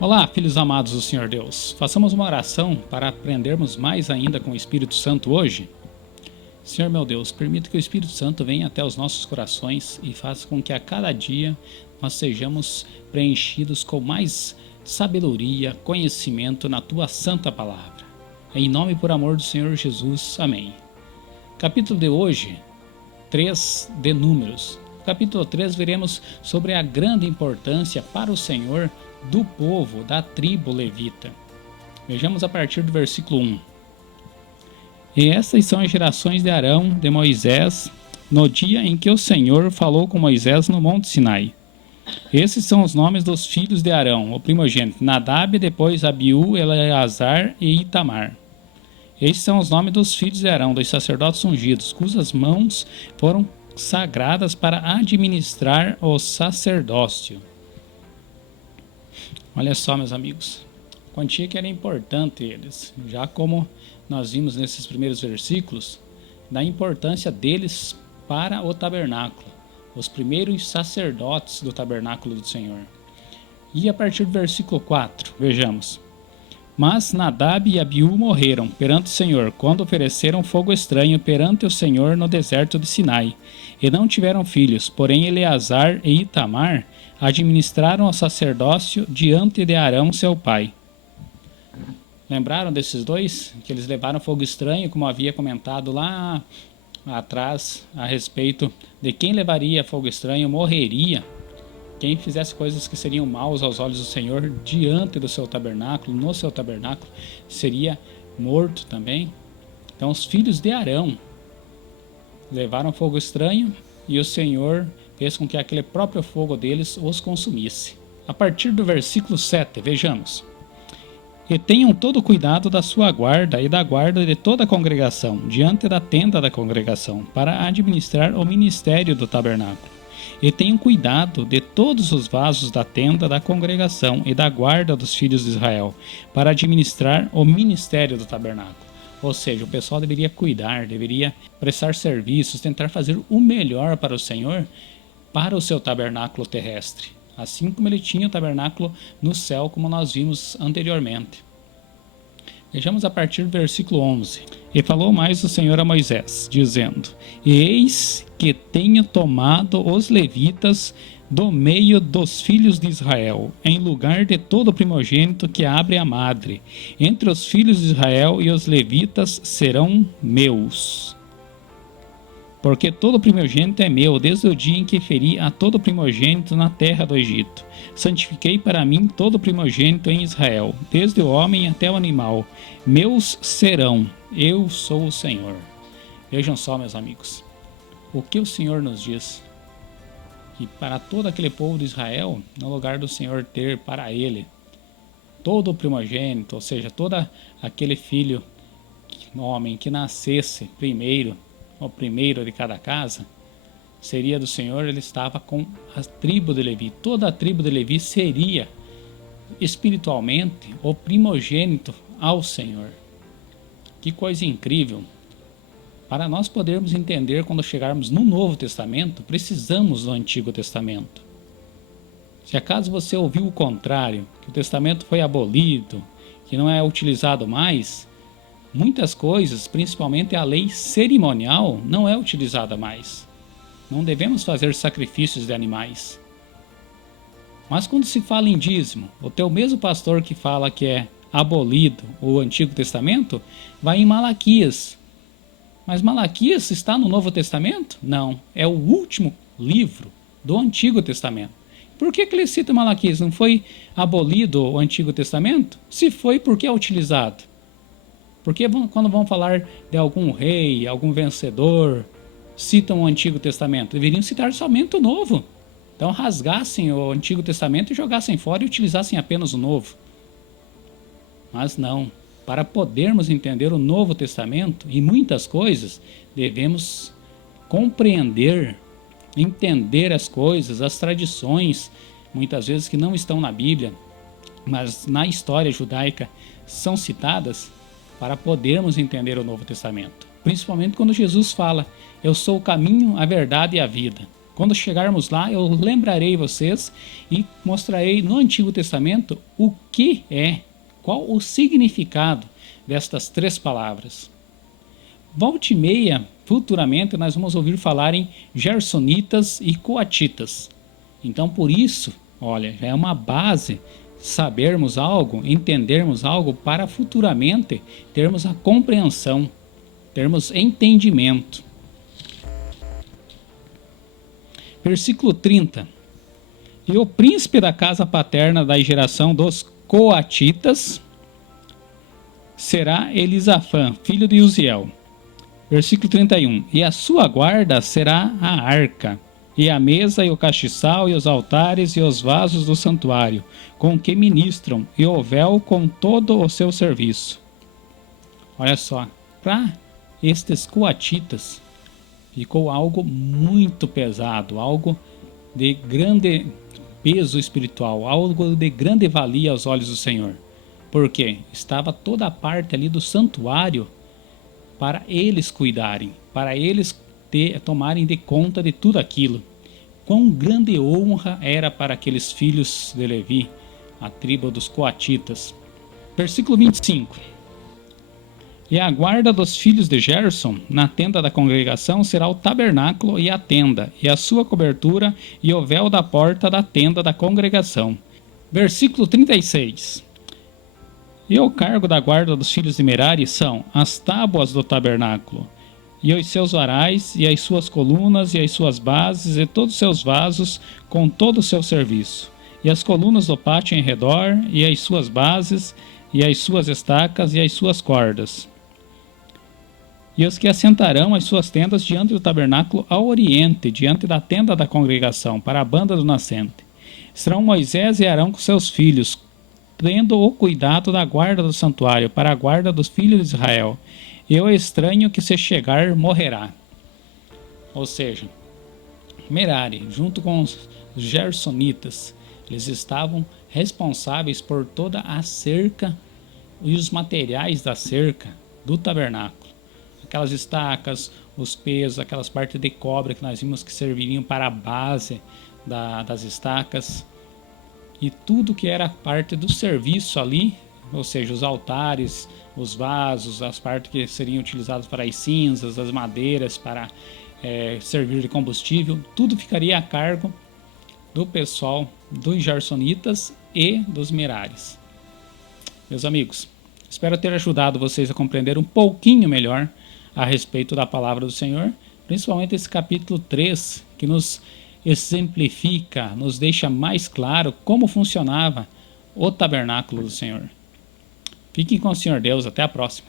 Olá, filhos amados do Senhor Deus. Façamos uma oração para aprendermos mais ainda com o Espírito Santo hoje. Senhor meu Deus, permita que o Espírito Santo venha até os nossos corações e faça com que a cada dia nós sejamos preenchidos com mais sabedoria, conhecimento na Tua santa palavra. Em nome e por amor do Senhor Jesus. Amém. Capítulo de hoje, 3 de Números. No capítulo 3 veremos sobre a grande importância para o Senhor do povo da tribo levita. Vejamos a partir do versículo 1. E estas são as gerações de Arão, de Moisés, no dia em que o Senhor falou com Moisés no monte Sinai. Esses são os nomes dos filhos de Arão, o primogênito, Nadab, depois Abiú, Eleazar e Itamar. Estes são os nomes dos filhos de Arão, dos sacerdotes ungidos, cujas mãos foram sagradas para administrar o sacerdócio. Olha só, meus amigos, quantia que era importante eles, já como nós vimos nesses primeiros versículos, da importância deles para o tabernáculo, os primeiros sacerdotes do tabernáculo do Senhor. E a partir do versículo 4, vejamos. Mas Nadab e Abiú morreram perante o Senhor, quando ofereceram fogo estranho perante o Senhor no deserto de Sinai, e não tiveram filhos, porém Eleazar e Itamar administraram o sacerdócio diante de Arão, seu pai. Lembraram desses dois? Que eles levaram fogo estranho, como havia comentado lá atrás, a respeito de quem levaria fogo estranho, morreria. Quem fizesse coisas que seriam maus aos olhos do Senhor diante do seu tabernáculo, no seu tabernáculo, seria morto também. Então os filhos de Arão levaram fogo estranho e o Senhor fez com que aquele próprio fogo deles os consumisse. A partir do versículo 7, vejamos. E tenham todo o cuidado da sua guarda e da guarda de toda a congregação, diante da tenda da congregação, para administrar o ministério do tabernáculo. E tenham cuidado de todos os vasos da tenda da congregação e da guarda dos filhos de Israel, para administrar o ministério do tabernáculo. Ou seja, o pessoal deveria cuidar, deveria prestar serviços, tentar fazer o melhor para o Senhor, para o seu tabernáculo terrestre, assim como ele tinha o tabernáculo no céu, como nós vimos anteriormente. Vejamos a partir do versículo 11. E falou mais o Senhor a Moisés, dizendo: Eis que tenho tomado os levitas do meio dos filhos de Israel, em lugar de todo primogênito que abre a madre. Entre os filhos de Israel e os levitas serão meus. Porque todo primogênito é meu, desde o dia em que feri a todo primogênito na terra do Egito. Santifiquei para mim todo primogênito em Israel, desde o homem até o animal. Meus serão, eu sou o Senhor. Vejam só, meus amigos, o que o Senhor nos diz. Que para todo aquele povo de Israel, no lugar do Senhor ter para ele todo o primogênito, ou seja, todo aquele filho, homem que nascesse primeiro, o primeiro de cada casa, seria do Senhor, ele estava com a tribo de Levi. Toda a tribo de Levi seria espiritualmente o primogênito ao Senhor. Que coisa incrível! Para nós podermos entender quando chegarmos no Novo Testamento, precisamos do Antigo Testamento. Se acaso você ouviu o contrário, que o Testamento foi abolido, que não é utilizado mais, muitas coisas, principalmente a lei cerimonial, não é utilizada mais. Não devemos fazer sacrifícios de animais. Mas quando se fala em dízimo, o teu mesmo pastor que fala que é abolido o Antigo Testamento, vai em Malaquias. Mas Malaquias está no Novo Testamento? Não, é o último livro do Antigo Testamento. Por que ele cita Malaquias? Não foi abolido o Antigo Testamento? Se foi, por que é utilizado? Porque quando vão falar de algum rei, algum vencedor, citam o Antigo Testamento? Deveriam citar somente o Novo. Então rasgassem o Antigo Testamento e jogassem fora e utilizassem apenas o Novo. Mas não. Para podermos entender o Novo Testamento e muitas coisas, devemos compreender, entender as coisas, as tradições, muitas vezes que não estão na Bíblia, mas na história judaica são citadas, para podermos entender o Novo Testamento. Principalmente quando Jesus fala: eu sou o caminho, a verdade e a vida. Quando chegarmos lá, eu lembrarei vocês e mostrarei no Antigo Testamento o que é, qual o significado destas 3 palavras. Volta e meia, futuramente, nós vamos ouvir falar em gersonitas e coatitas. Então, por isso, olha, já é uma base sabermos algo, entendermos algo para futuramente termos a compreensão, termos entendimento. Versículo 30. E o príncipe da casa paterna da geração dos coatitas será Elisafã, filho de Uziel. Versículo 31. E a sua guarda será a arca, e a mesa, e o castiçal, e os altares, e os vasos do santuário, com que ministram, e o véu com todo o seu serviço. Olha só, para estes coatitas ficou algo muito pesado, algo de grande peso espiritual, algo de grande valia aos olhos do Senhor. Porque estava toda a parte ali do santuário para eles cuidarem, para eles tomarem de conta de tudo aquilo. Quão grande honra era para aqueles filhos de Levi, a tribo dos coatitas. Versículo 25. E a guarda dos filhos de Gerson, na tenda da congregação, será o tabernáculo e a tenda, e a sua cobertura, e o véu da porta da tenda da congregação. Versículo 36. E o cargo da guarda dos filhos de Merari são as tábuas do tabernáculo, e os seus varais, e as suas colunas, e as suas bases, e todos os seus vasos, com todo o seu serviço, e as colunas do pátio em redor, e as suas bases, e as suas estacas, e as suas cordas. E os que assentarão as suas tendas diante do tabernáculo ao oriente, diante da tenda da congregação, para a banda do nascente. Serão Moisés e Arão com seus filhos, tendo o cuidado da guarda do santuário, para a guarda dos filhos de Israel. E o estranho que se chegar morrerá. Ou seja, Merari, junto com os gersonitas, eles estavam responsáveis por toda a cerca e os materiais da cerca do tabernáculo. Aquelas estacas, os pesos, aquelas partes de cobre que nós vimos que serviriam para a base das estacas. E tudo que era parte do serviço ali, ou seja, os altares, os vasos, as partes que seriam utilizadas para as cinzas, as madeiras para servir de combustível, tudo ficaria a cargo do pessoal dos gersonitas e dos Merares. Meus amigos, espero ter ajudado vocês a compreender um pouquinho melhor a respeito da palavra do Senhor, principalmente esse capítulo 3, que nos exemplifica, nos deixa mais claro como funcionava o tabernáculo do Senhor. Fiquem com o Senhor Deus, até a próxima.